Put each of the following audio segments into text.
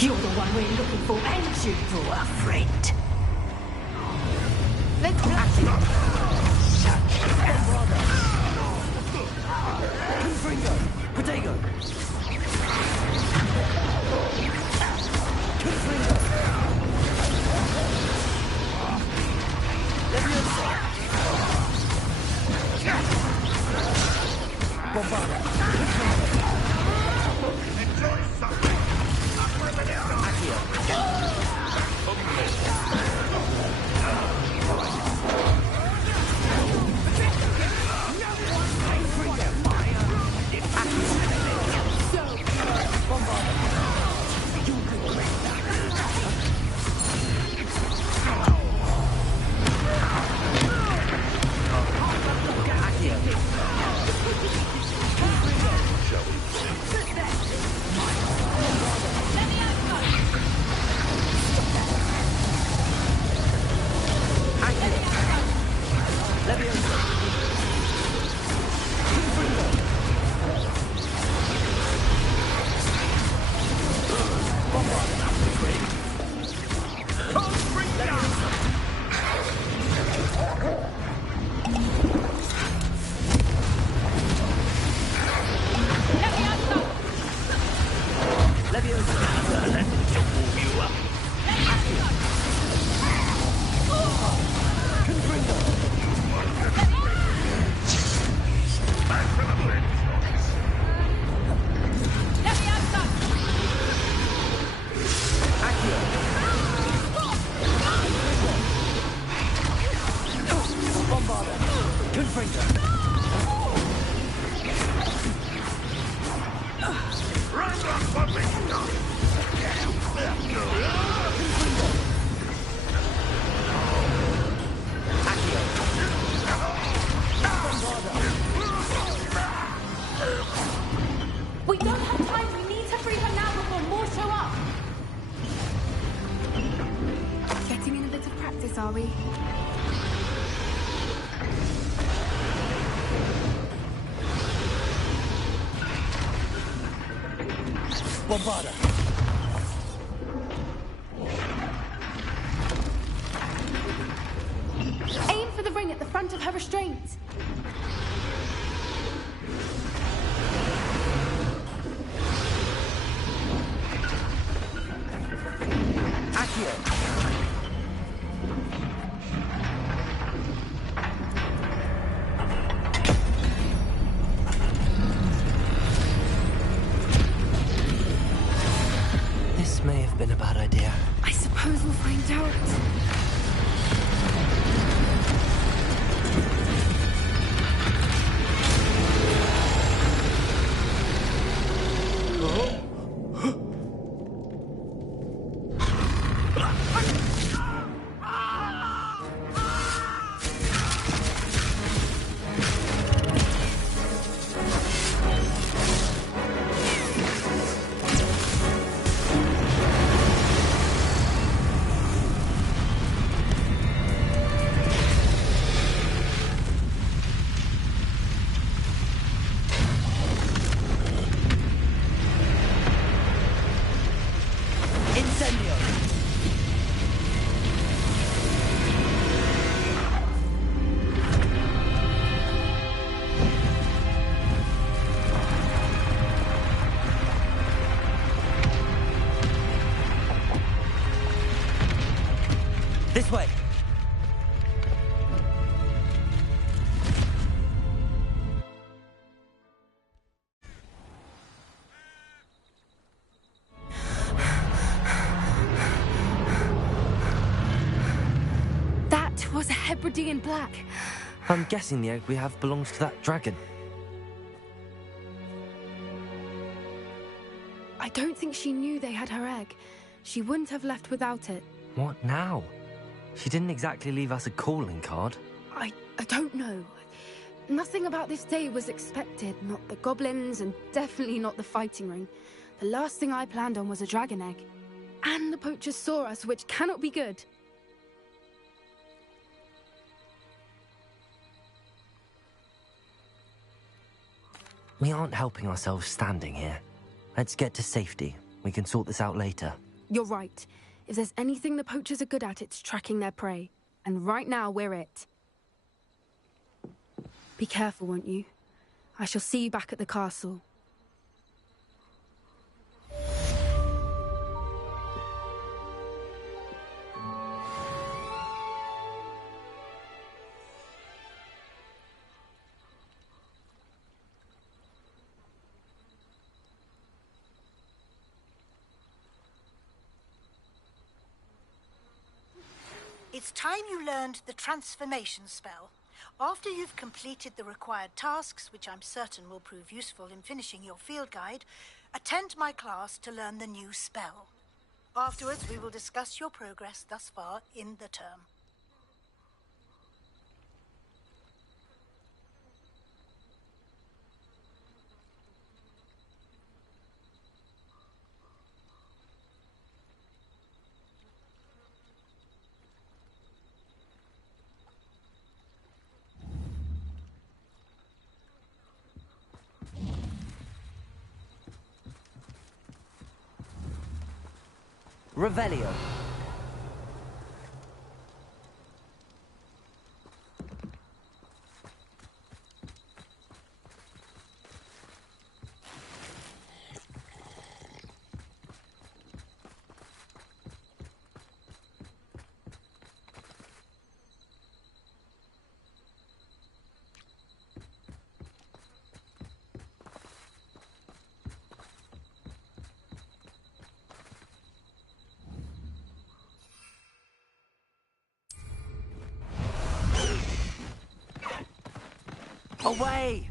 You're the one we're looking for, ain't you, poor friend? Let's activate. Confringo! Protego! Confringo! Leviosa! Bombarda! Enjoy something! Accio! We don't have time. We need to free her now before more show up. Getting in a bit of practice, are we? Bombarda! Aim for the ring at the front of her restraint. This may have been a bad idea. I suppose we'll find out. Hebridean black. I'm guessing the egg we have belongs to that dragon. I don't think she knew they had her egg. She wouldn't have left without it. What now? She didn't exactly leave us a calling card. I don't know. Nothing about this day was expected. Not the goblins, and definitely not the fighting ring. The last thing I planned on was a dragon egg. And the poachers saw us, which cannot be good. We aren't helping ourselves standing here. Let's get to safety. We can sort this out later. You're right. If there's anything the poachers are good at, it's tracking their prey. And right now, we're it. Be careful, won't you? I shall see you back at the castle. It's time you learned the transformation spell. After you've completed the required tasks, which I'm certain will prove useful in finishing your field guide, attend my class to learn the new spell. Afterwards, we will discuss your progress thus far in the term. Revelio. Away!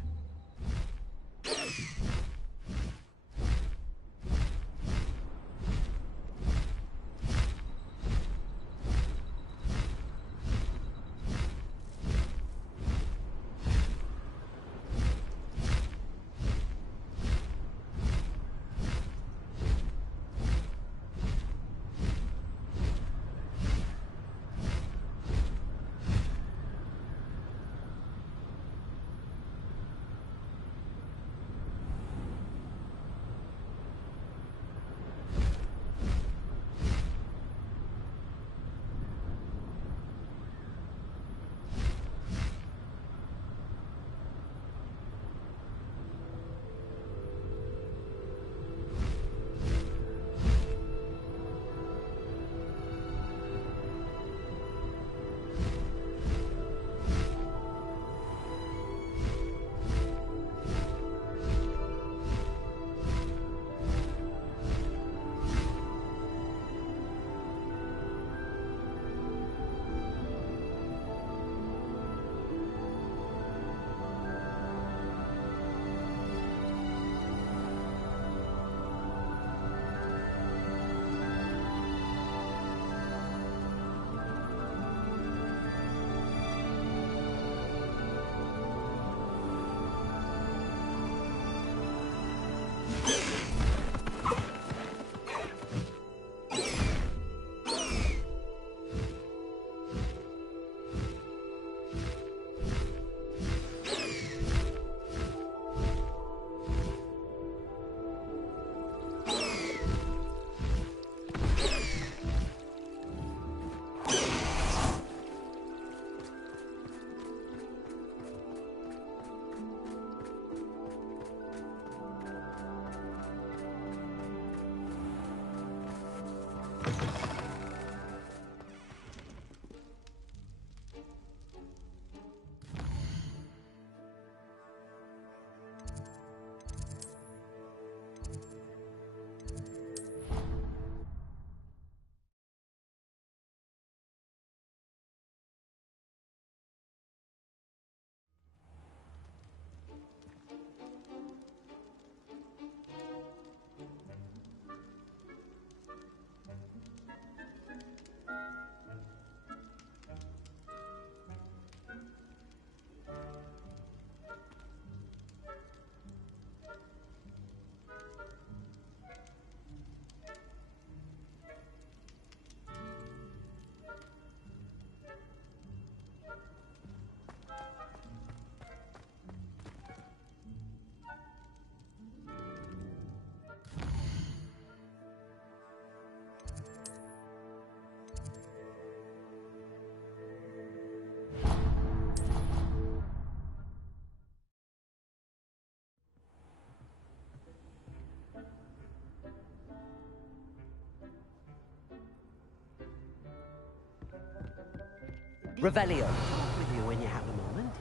Revelio. Talk with you when you have a moment.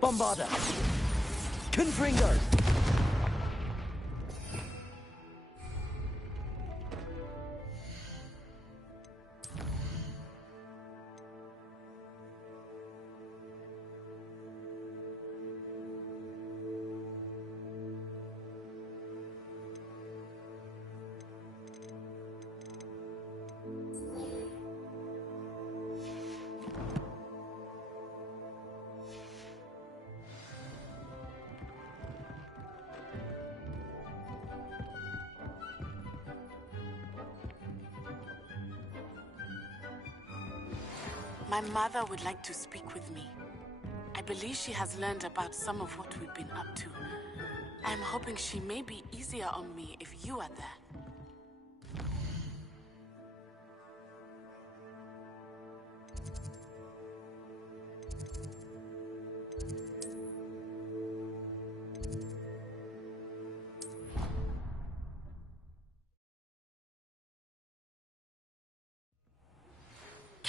Bombarder. Confringo. My mother would like to speak with me. I believe she has learned about some of what we've been up to. I'm hoping she may be easier on me if you are there.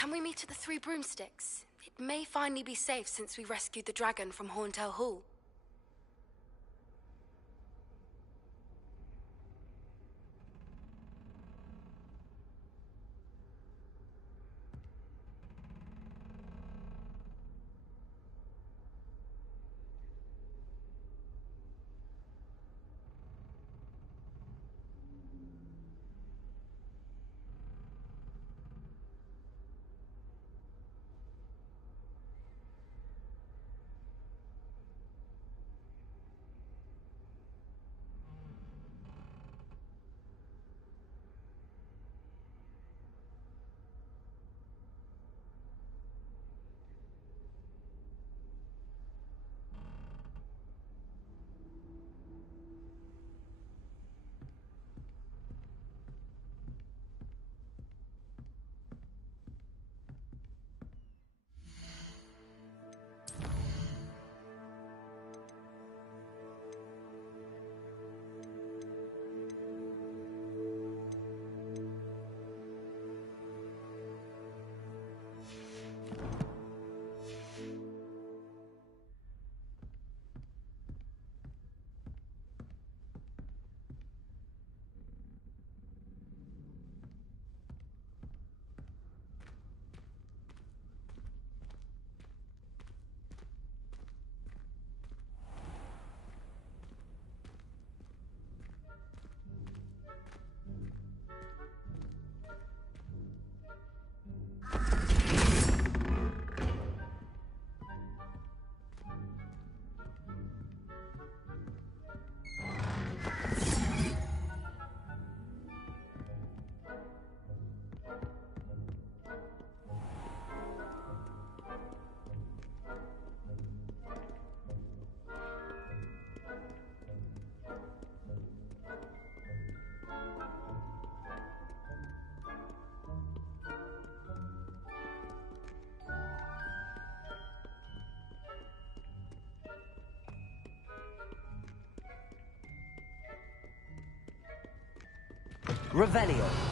Can we meet at the Three Broomsticks? It may finally be safe since we rescued the dragon from Horntail Hall. Revelio.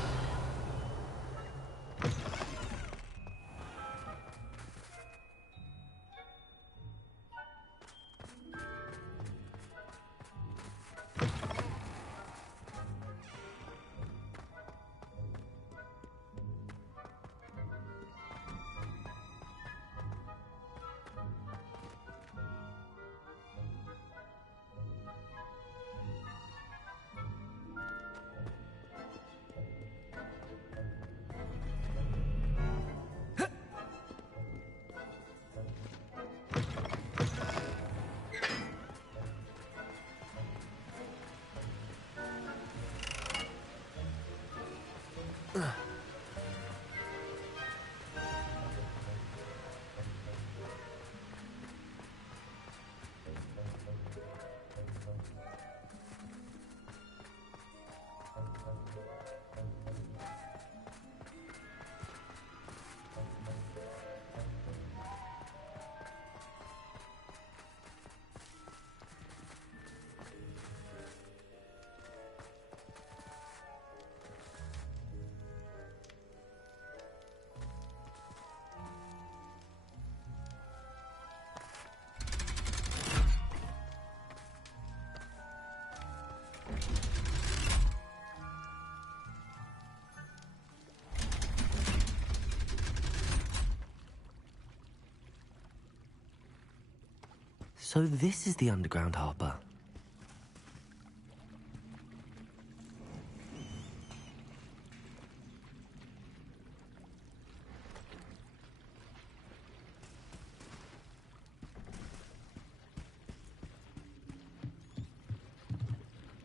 So this is the underground harbour.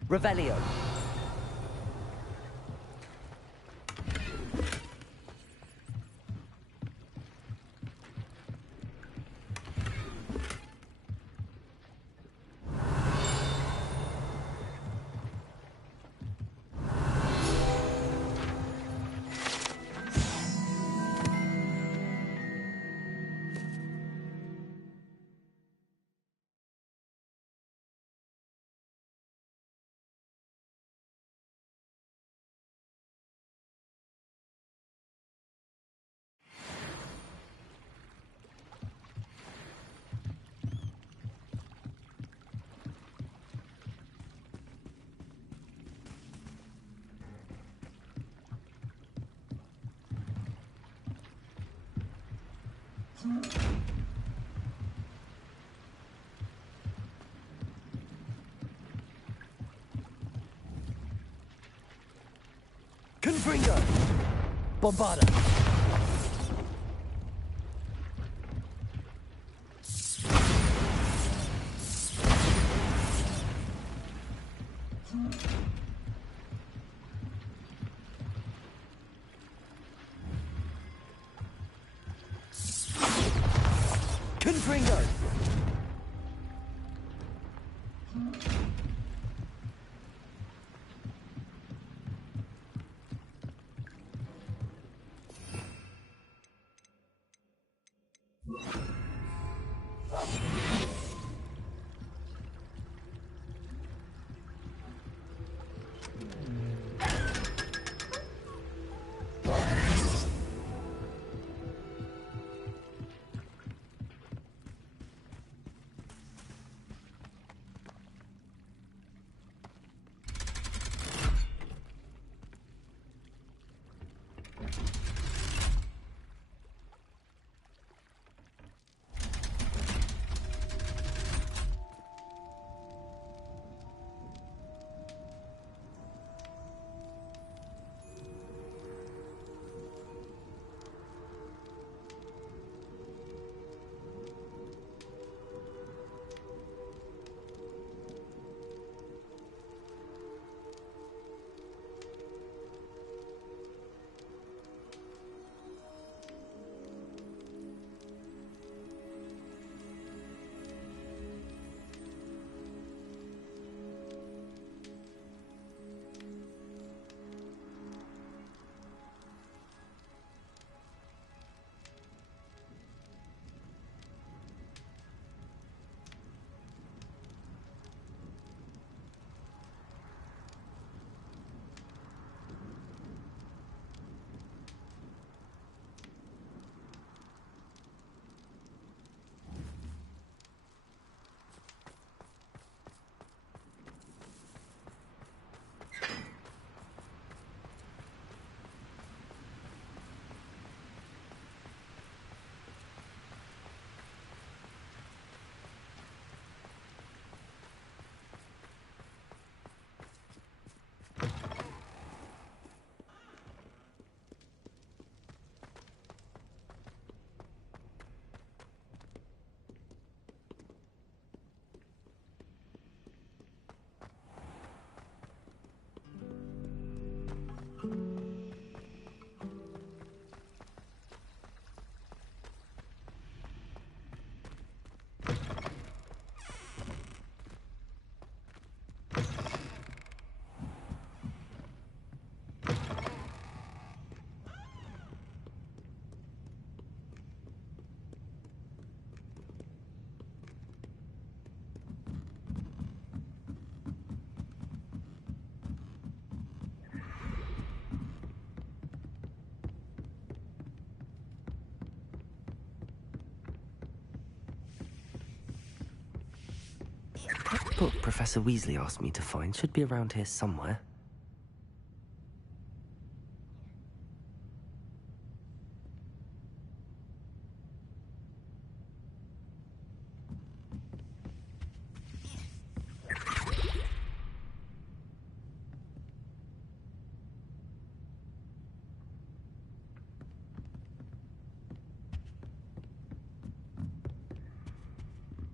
Revelio. Confringo! Bombarda! Confringo! book Professor Weasley asked me to find should be around here somewhere.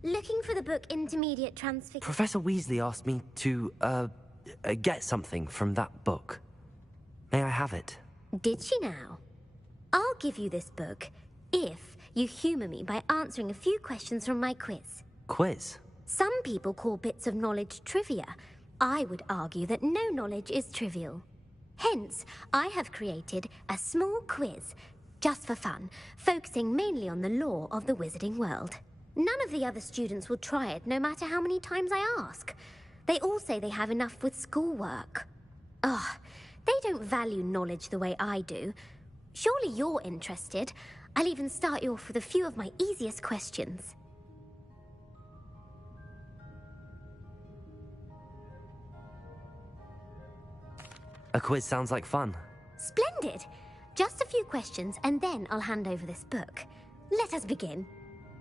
Looking for the book Intermediate Transfiguration. Professor Weasley asked me to, get something from that book. May I have it? Did she now? I'll give you this book if you humour me by answering a few questions from my quiz. Quiz? Some people call bits of knowledge trivia. I would argue that no knowledge is trivial. Hence, I have created a small quiz, just for fun, focusing mainly on the lore of the wizarding world. None of the other students will try it, no matter how many times I ask. They all say they have enough with schoolwork. Ugh, they don't value knowledge the way I do. Surely you're interested. I'll even start you off with a few of my easiest questions. A quiz sounds like fun. Splendid! Just a few questions, and then I'll hand over this book. Let us begin.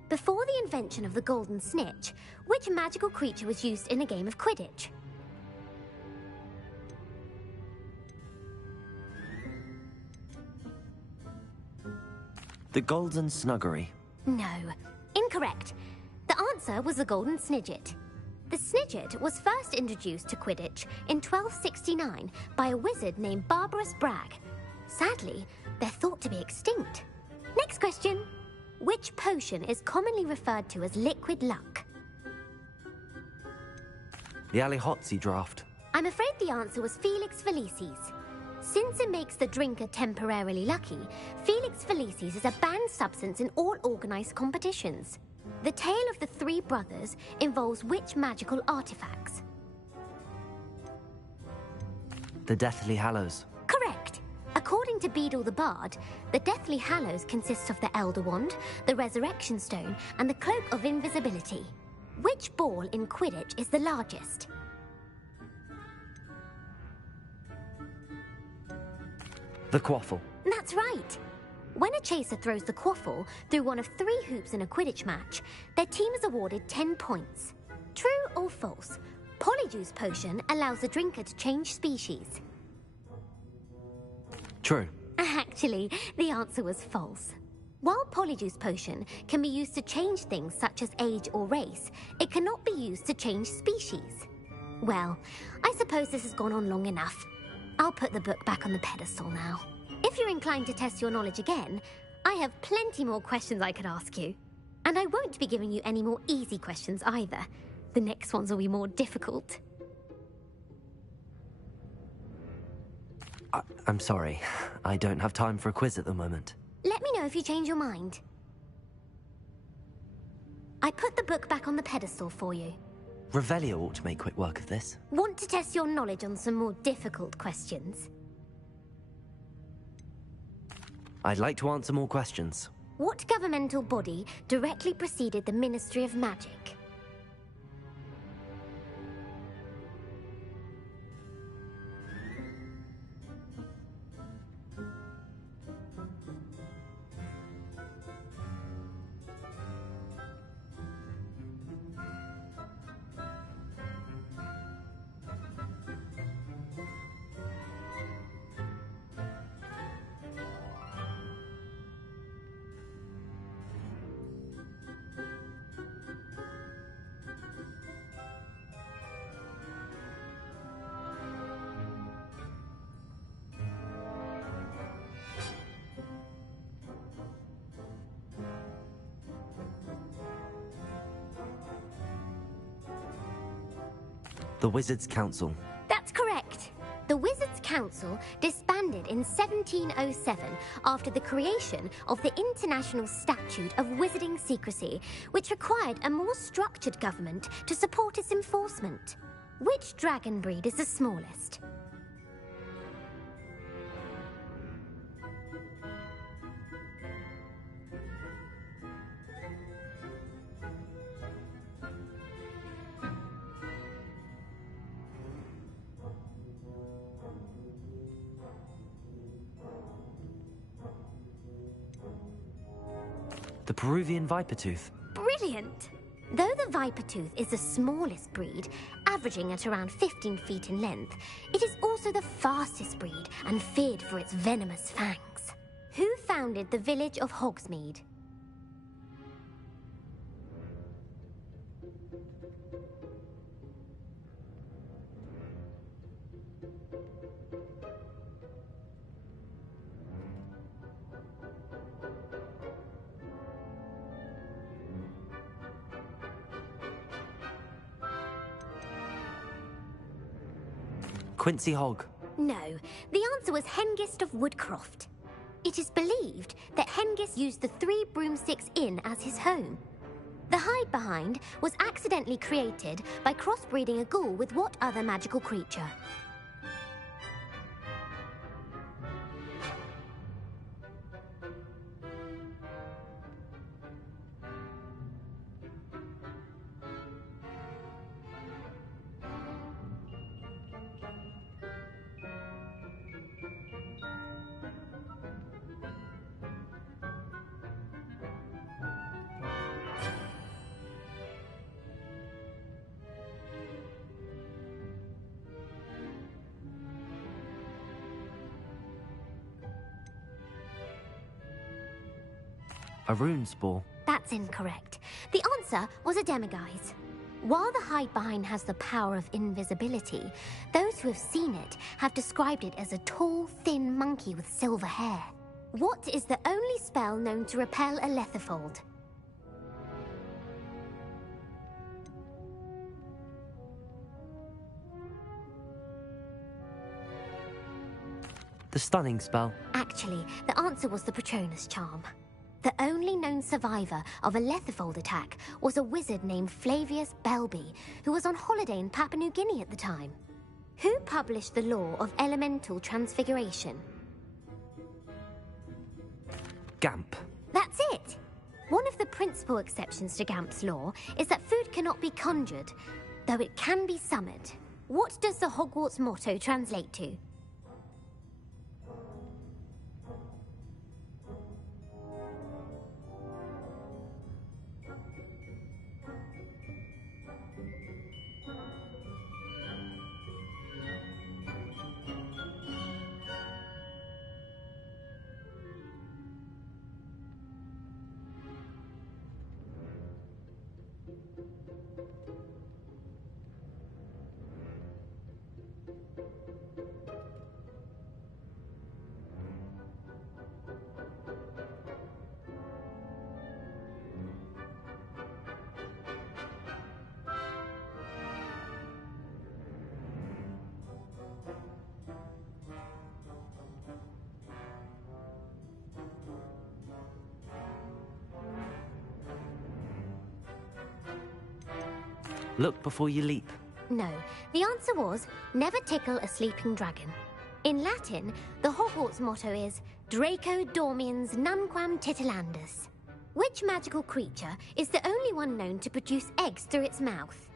Before the invention of the golden snitch, which magical creature was used in a game of Quidditch? The Golden Snuggery. No. Incorrect. The answer was the golden snidget. The snidget was first introduced to Quidditch in 1269 by a wizard named Barbarous Bragg. Sadly, they're thought to be extinct. Next question. Which potion is commonly referred to as liquid luck? The Allihotzi draft. I'm afraid the answer was Felix Felicis. Since it makes the drinker temporarily lucky, Felix Felicis is a banned substance in all organised competitions. The tale of the three brothers involves which magical artifacts? The Deathly Hallows. Correct. According to Beadle the Bard, the Deathly Hallows consists of the Elder Wand, the Resurrection Stone, and the Cloak of Invisibility. Which ball in Quidditch is the largest? The Quaffle. That's right. When a chaser throws the quaffle through one of 3 hoops in a Quidditch match, their team is awarded 10 points. True or false? Polyjuice Potion allows the drinker to change species. True. Actually, the answer was false. While Polyjuice Potion can be used to change things such as age or race, it cannot be used to change species. Well, I suppose this has gone on long enough. I'll put the book back on the pedestal now. If you're inclined to test your knowledge again, I have plenty more questions I could ask you. And I won't be giving you any more easy questions either. The next ones will be more difficult. I'm sorry. I don't have time for a quiz at the moment. Let me know if you change your mind. I put the book back on the pedestal for you. Revelio ought to make quick work of this. Want to test your knowledge on some more difficult questions? I'd like to answer more questions. What governmental body directly preceded the Ministry of Magic? The Wizards' Council. That's correct. The Wizards' Council disbanded in 1707 after the creation of the International Statute of Wizarding Secrecy, which required a more structured government to support its enforcement. Which dragon breed is the smallest? The Peruvian viper tooth. Brilliant! Though the viper tooth is the smallest breed, averaging at around 15 feet in length, it is also the fastest breed and feared for its venomous fangs. Who founded the village of Hogsmeade? Quincy Hogg. No, the answer was Hengist of Woodcroft. It is believed that Hengist used the Three Broomsticks Inn as his home. The hide behind was accidentally created by crossbreeding a ghoul with what other magical creature? A rune spore. That's incorrect. The answer was a demiguise. While the hide behind has the power of invisibility, those who have seen it have described it as a tall, thin monkey with silver hair. What is the only spell known to repel a letherfold? The stunning spell. Actually, the answer was the Patronus charm. The only known survivor of a letherfold attack was a wizard named Flavius Belby, who was on holiday in Papua New Guinea at the time. Who published the law of elemental transfiguration? Gamp. That's it! One of the principal exceptions to Gamp's law is that food cannot be conjured, though it can be summoned. What does the Hogwarts motto translate to? Look before you leap. No, the answer was never tickle a sleeping dragon. In Latin, the Hogwarts motto is Draco dormiens nunquam titilandus. Which magical creature is the only one known to produce eggs through its mouth?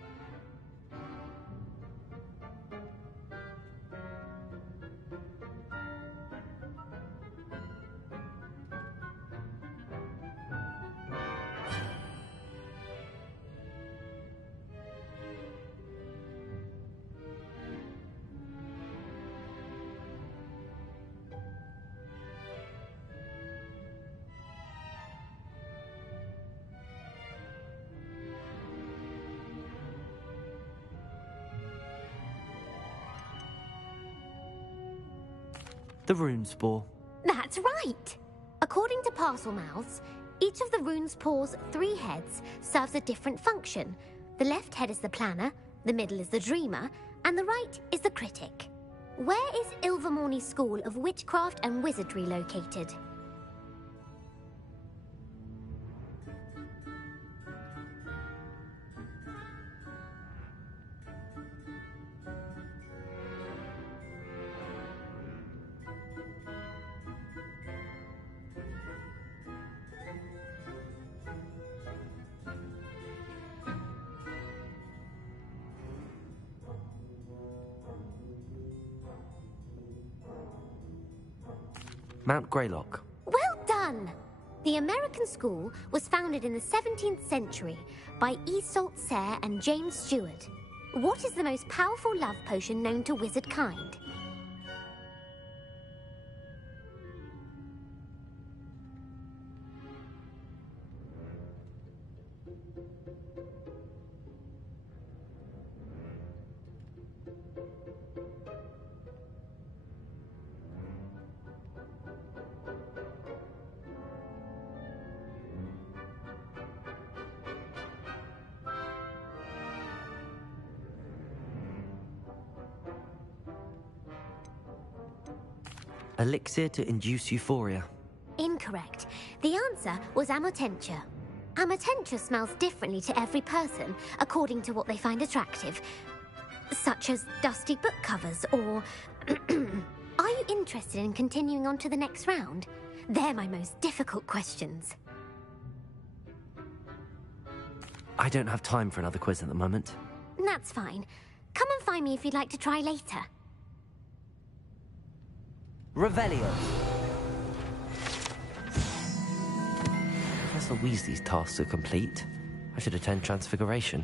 The rune spore. That's right! According to parcel mouths, each of the rune's paws' 3 heads serves a different function. The left head is the planner, the middle is the dreamer, and the right is the critic. Where is Ilvermorny School of Witchcraft and Wizardry located? Mount Greylock. Well done! The American school was founded in the 17th century by Iseult Sayre and James Stewart. What is the most powerful love potion known to wizard kind? Elixir to induce euphoria. Incorrect. The answer was Amotentia. Amotentia smells differently to every person, according to what they find attractive, such as dusty book covers or... Are you interested in continuing on to the next round? They're my most difficult questions. I don't have time for another quiz at the moment. That's fine. Come and find me if you'd like to try later. Revelio. Professor Weasley's tasks are complete. I should attend Transfiguration.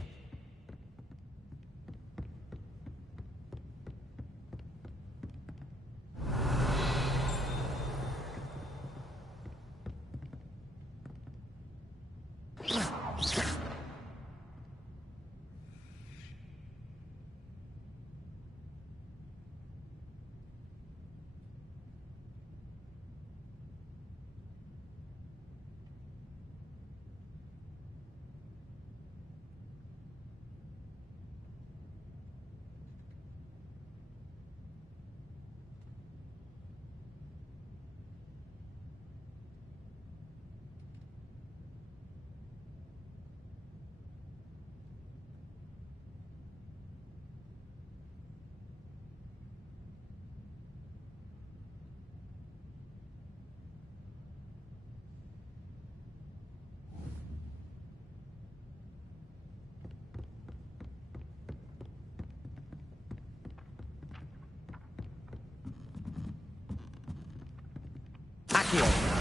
Accio.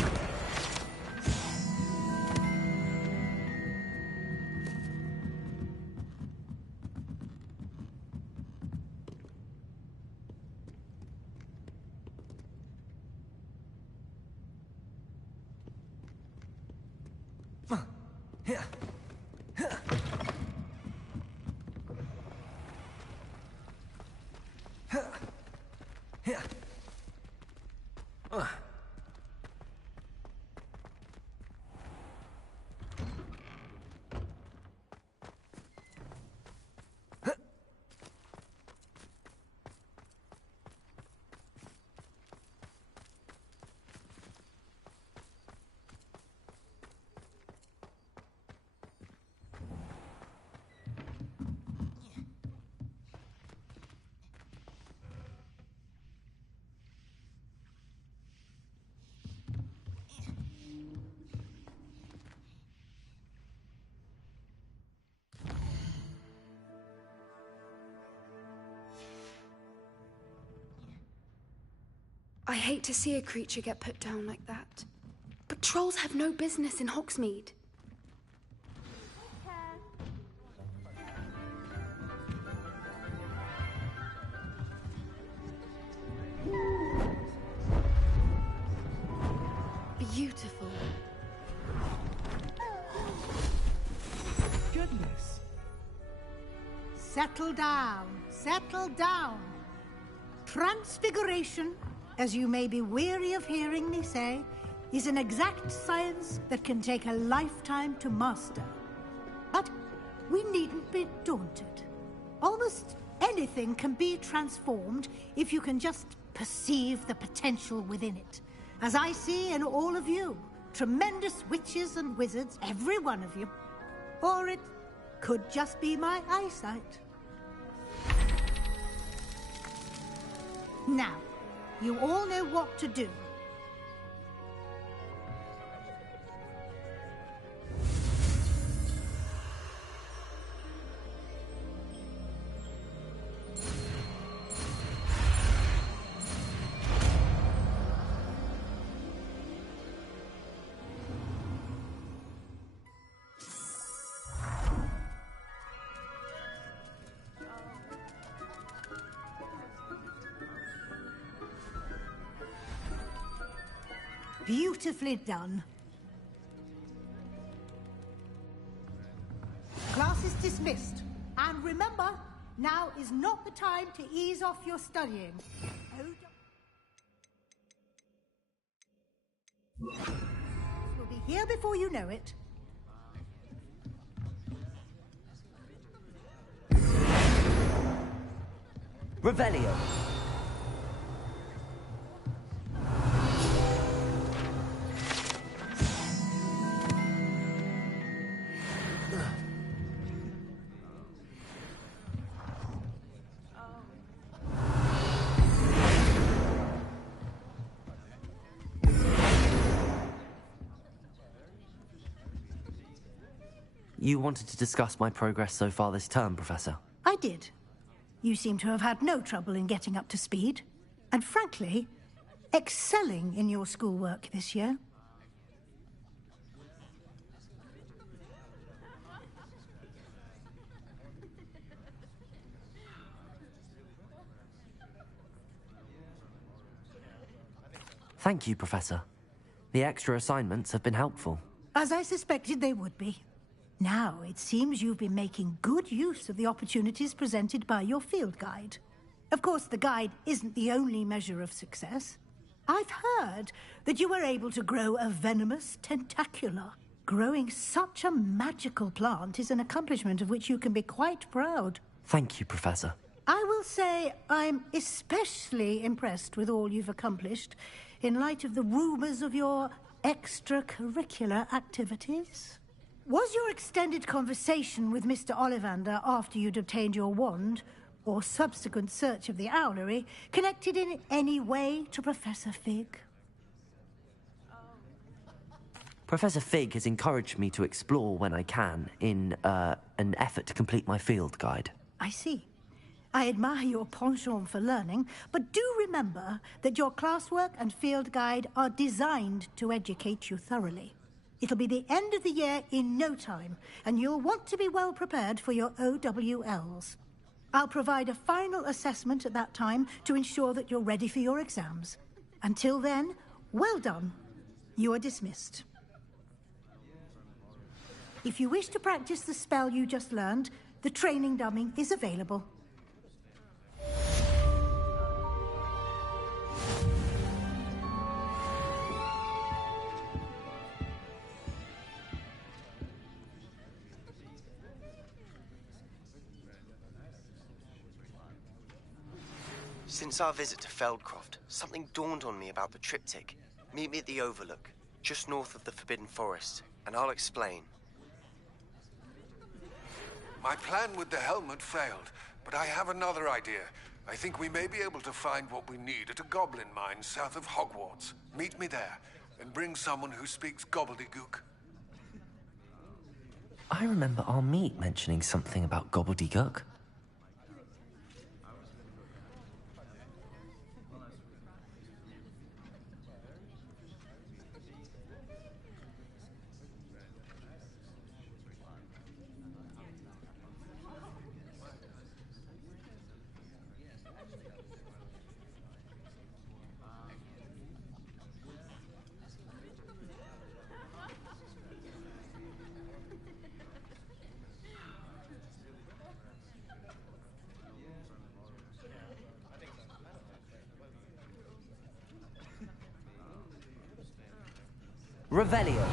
I hate to see a creature get put down like that. But trolls have no business in Hogsmeade. Beautiful. Goodness. Settle down. Settle down. Transfiguration, as you may be weary of hearing me say, is an exact science that can take a lifetime to master. But we needn't be daunted. Almost anything can be transformed if you can just perceive the potential within it. As I see in all of you, tremendous witches and wizards, every one of you. Or it could just be my eyesight. Now, you all know what to do. Beautifully done. Class is dismissed. And remember, now is not the time to ease off your studying. We'll be here before you know it. Revelio. You wanted to discuss my progress so far this term, Professor? I did. You seem to have had no trouble in getting up to speed. And frankly, excelling in your schoolwork this year. Thank you, Professor. The extra assignments have been helpful. As I suspected they would be. Now, it seems you've been making good use of the opportunities presented by your field guide. Of course, the guide isn't the only measure of success. I've heard that you were able to grow a venomous tentacula. Growing such a magical plant is an accomplishment of which you can be quite proud. Thank you, Professor. I will say I'm especially impressed with all you've accomplished in light of the rumors of your extracurricular activities. Was your extended conversation with Mr. Ollivander after you'd obtained your wand, or subsequent search of the owlery, connected in any way to Professor Fig? Professor Fig has encouraged me to explore when I can in an effort to complete my field guide. I see. I admire your penchant for learning, but do remember that your classwork and field guide are designed to educate you thoroughly. It'll be the end of the year in no time, and you'll want to be well prepared for your OWLs. I'll provide a final assessment at that time to ensure that you're ready for your exams. Until then, well done. You are dismissed. If you wish to practice the spell you just learned, the training dummy is available. Since our visit to Feldcroft, something dawned on me about the triptych. Meet me at the Overlook, just north of the Forbidden Forest, and I'll explain. My plan with the helmet failed, but I have another idea. I think we may be able to find what we need at a goblin mine south of Hogwarts. Meet me there, and bring someone who speaks gobbledygook. I remember our meet mentioning something about gobbledygook. Revelio.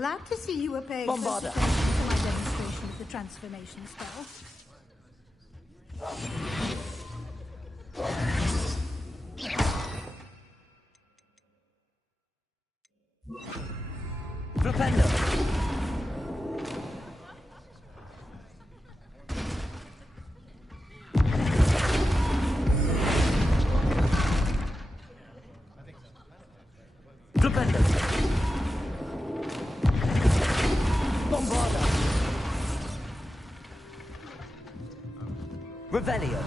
Glad to see you were paying Bombarda. close attention to my demonstration of the transformation spell. Flipendo. Flipendo. Bombarda. Revelio.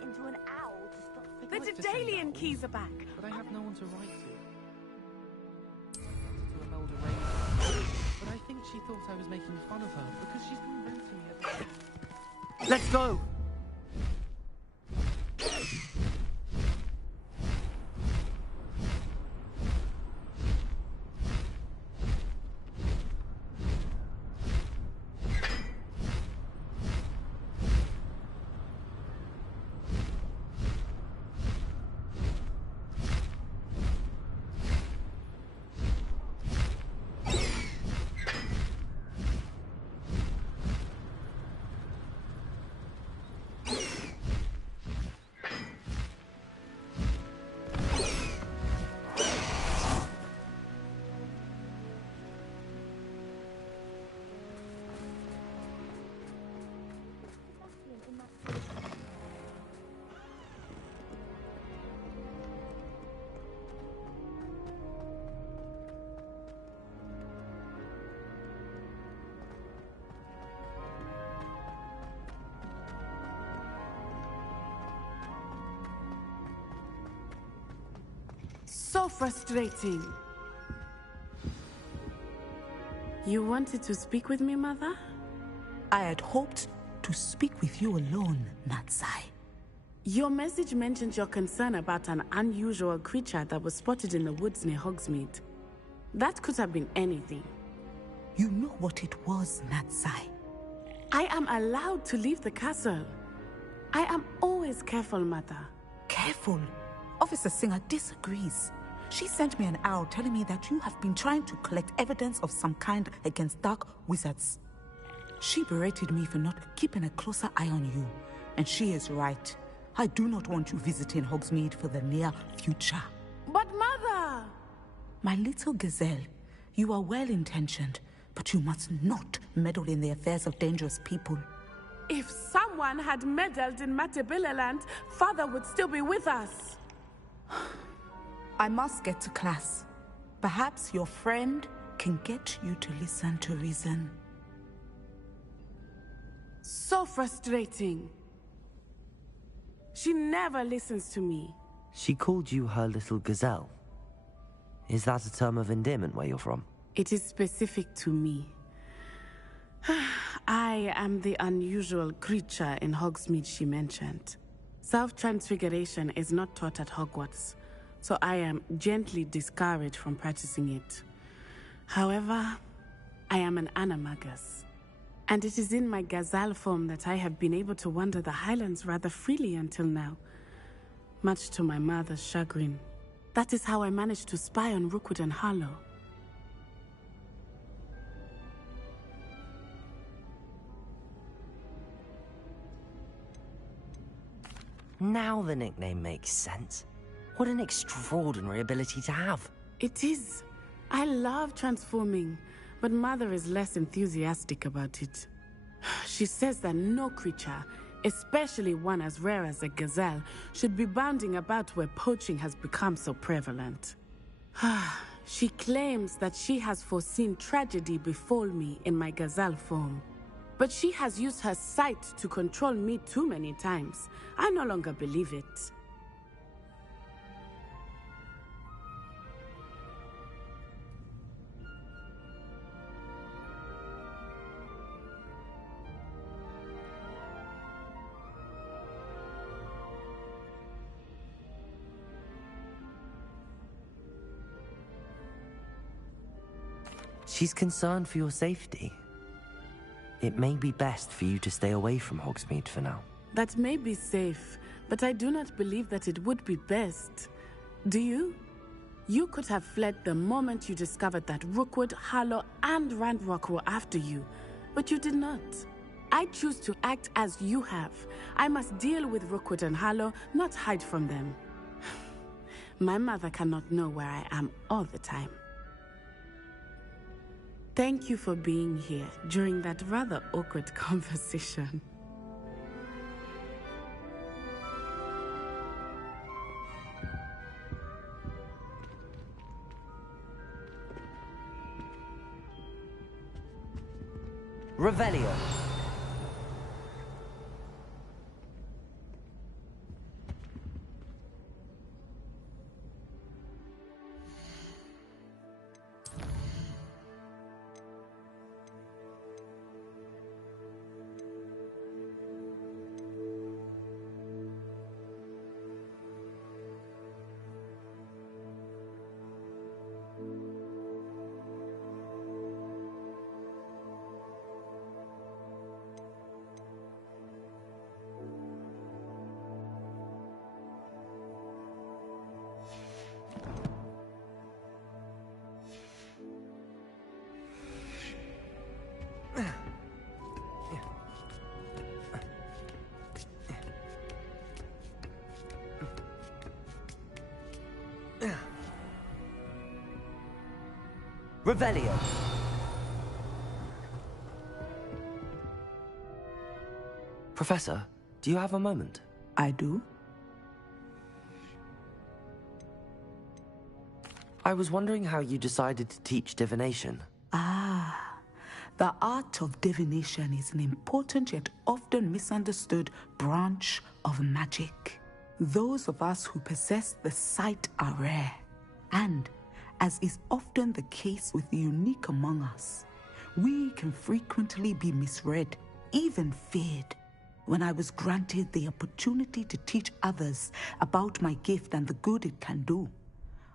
Into an owl to stop. The Daedalian keys are back. But I have no one to write to. To Imelda Ray. But I think she thought I was making fun of her because she's been rude to me ever. Let's go. So frustrating. You wanted to speak with me, Mother? I had hoped to speak with you alone, Natsai. Your message mentioned your concern about an unusual creature that was spotted in the woods near Hogsmeade. That could have been anything. You know what it was, Natsai. I am allowed to leave the castle. I am always careful, Mother. Careful? Officer Singer disagrees. She sent me an owl telling me that you have been trying to collect evidence of some kind against dark wizards. She berated me for not keeping a closer eye on you, and she is right. I do not want you visiting Hogsmeade for the near future. But Mother! My little gazelle, you are well-intentioned, but you must not meddle in the affairs of dangerous people. If someone had meddled in Matabeleland, Father would still be with us. I must get to class. Perhaps your friend can get you to listen to reason. So frustrating. She never listens to me. She called you her little gazelle. Is that a term of endearment where you're from? It is specific to me. I am the unusual creature in Hogsmeade she mentioned. Self-transfiguration is not taught at Hogwarts, so I am gently discouraged from practicing it. However, I am an animagus, and it is in my gazelle form that I have been able to wander the highlands rather freely until now, much to my mother's chagrin. That is how I managed to spy on Rookwood and Harlow. Now the nickname makes sense. What an extraordinary ability to have. It is. I love transforming, but Mother is less enthusiastic about it. She says that no creature, especially one as rare as a gazelle, should be bounding about where poaching has become so prevalent. She claims that she has foreseen tragedy befall me in my gazelle form. But she has used her sight to control me too many times. I no longer believe it. She's concerned for your safety. It may be best for you to stay away from Hogsmeade for now. That may be safe, but I do not believe that it would be best. Do you? You could have fled the moment you discovered that Rookwood, Harlow, and Ranrock were after you, but you did not. I choose to act as you have. I must deal with Rookwood and Harlow, not hide from them. My mother cannot know where I am all the time. Thank you for being here during that rather awkward conversation. Revelio. Revelio. Professor, do you have a moment? I do. I was wondering how you decided to teach divination. Ah, the art of divination is an important yet often misunderstood branch of magic. Those of us who possess the sight are rare, and as is often the case with the unique among us, we can frequently be misread, even feared. When I was granted the opportunity to teach others about my gift and the good it can do,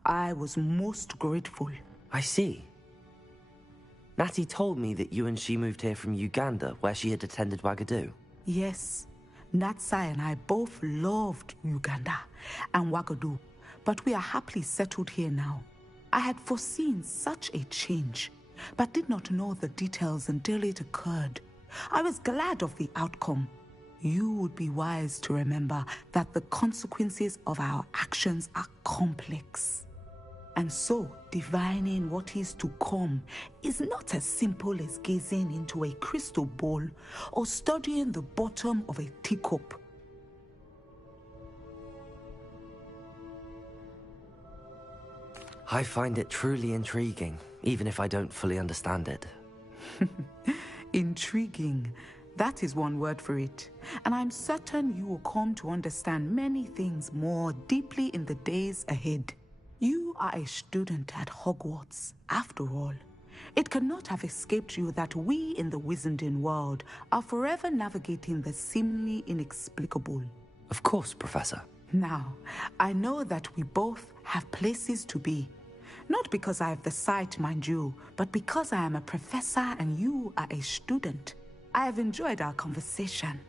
I was most grateful. I see. Natty told me that you and she moved here from Uganda, where she had attended Wagadu. Yes, Natsai and I both loved Uganda and Wagadu, but we are happily settled here now. I had foreseen such a change, but did not know the details until it occurred. I was glad of the outcome. You would be wise to remember that the consequences of our actions are complex. And so, divining what is to come is not as simple as gazing into a crystal ball or studying the bottom of a teacup. I find it truly intriguing, even if I don't fully understand it. Intriguing. That is one word for it. And I'm certain you will come to understand many things more deeply in the days ahead. You are a student at Hogwarts, after all. It cannot have escaped you that we in the Wizarding world are forever navigating the seemingly inexplicable. Of course, Professor. Now, I know that we both have places to be. Not because I have the sight, mind you, but because I am a professor and you are a student. I have enjoyed our conversation.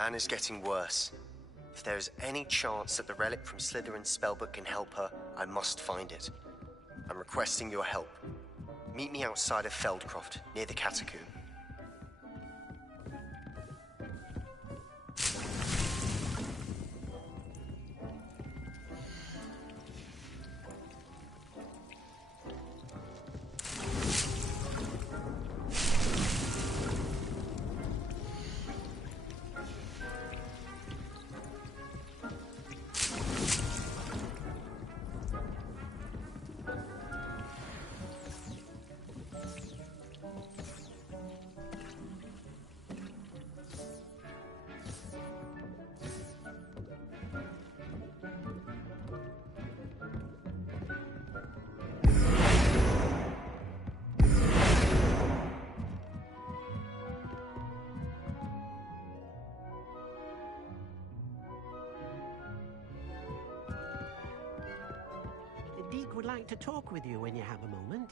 Anne is getting worse. If there is any chance that the relic from Slytherin's spellbook can help her, I must find it. I'm requesting your help. Meet me outside of Feldcroft, near the catacomb. Deek would like to talk with you when you have a moment.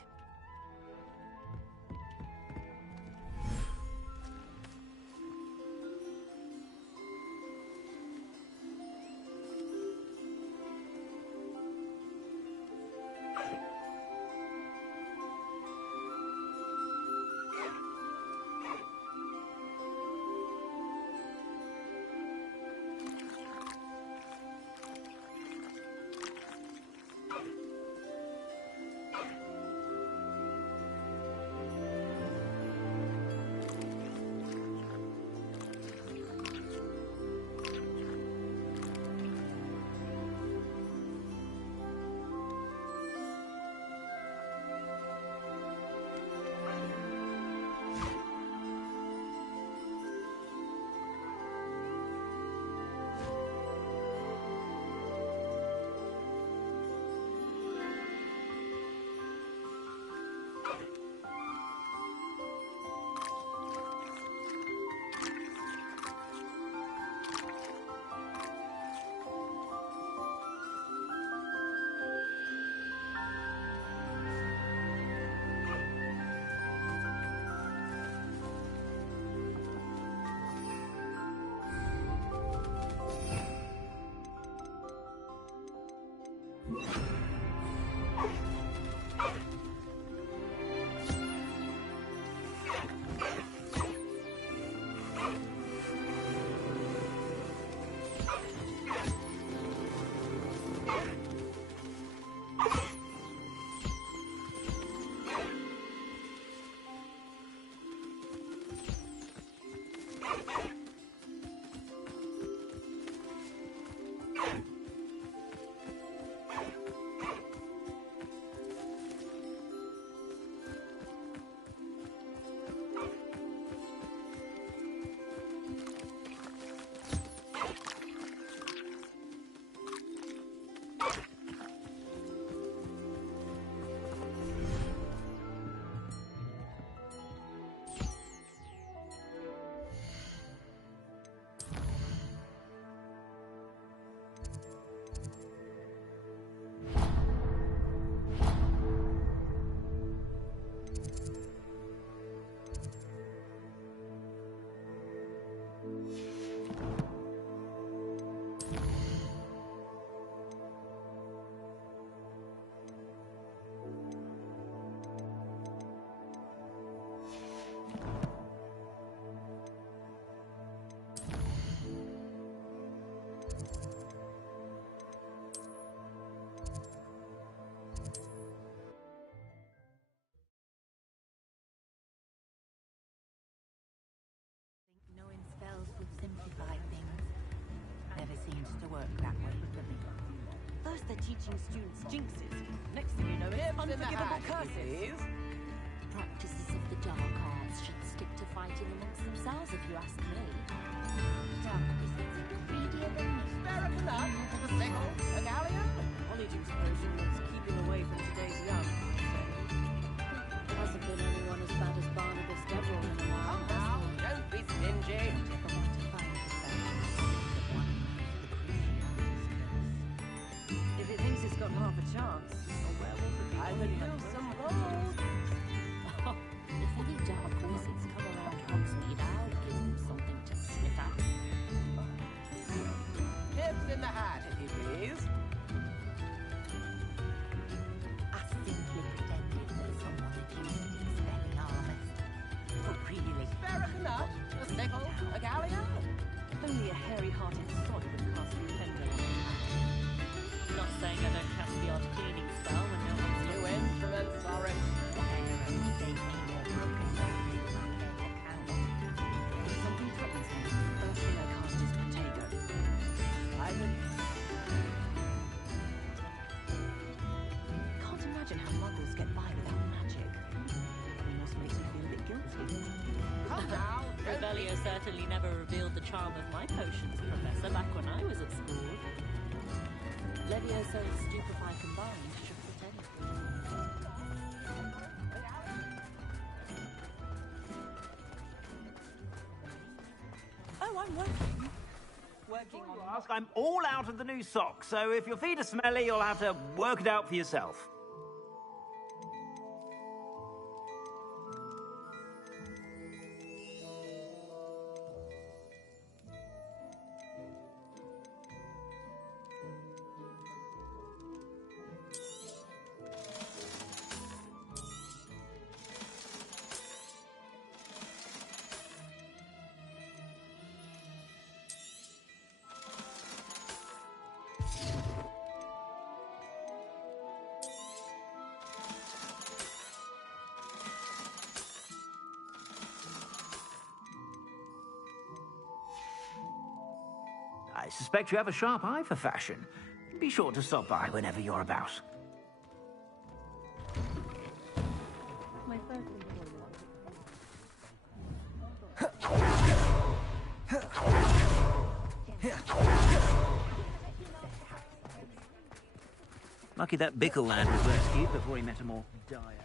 Teaching students jinxes. Next thing you know, it's unforgivable curses. Practices of the dark arts should stick to fighting amongst themselves, if you ask me. Dark wizards are greedier than me. Spare a canut, a sickle, a galleon. Polyjuice potion that's keeping away from today's young. There hasn't been anyone as bad as Barnabas Deverell in a while. Come now, don't be stingy. It's got half a chance. I could use some gold. If any dark wizards come around Hogsmeade, I'll give them something to sniff at. Tips in the hat, if you please. I simply pretended that someone had used the spelling harvest. Oh, really? Spare a canut, a sickle, a galleon. Only a hairy-hearted sod would cast a pendulum. Not saying I don't cast the odd cleaning spell when no one's New instruments are in. If something threatens me, the first thing I cast is potato. Can't imagine how muggles get by without magic. Almost makes me feel a bit guilty. Come now. Revelio certainly never revealed the charm of my potions, Professor, back when I was at school. Levioso and Stupefy combined should pretend. Oh, I'm waiting. working on Ask, I'm all out of the new socks, so if your feet are smelly, you'll have to work it out for yourself. I suspect you have a sharp eye for fashion. Be sure to stop by whenever you're about. my first Lucky that Bickle lad was rescued before he met a more dire.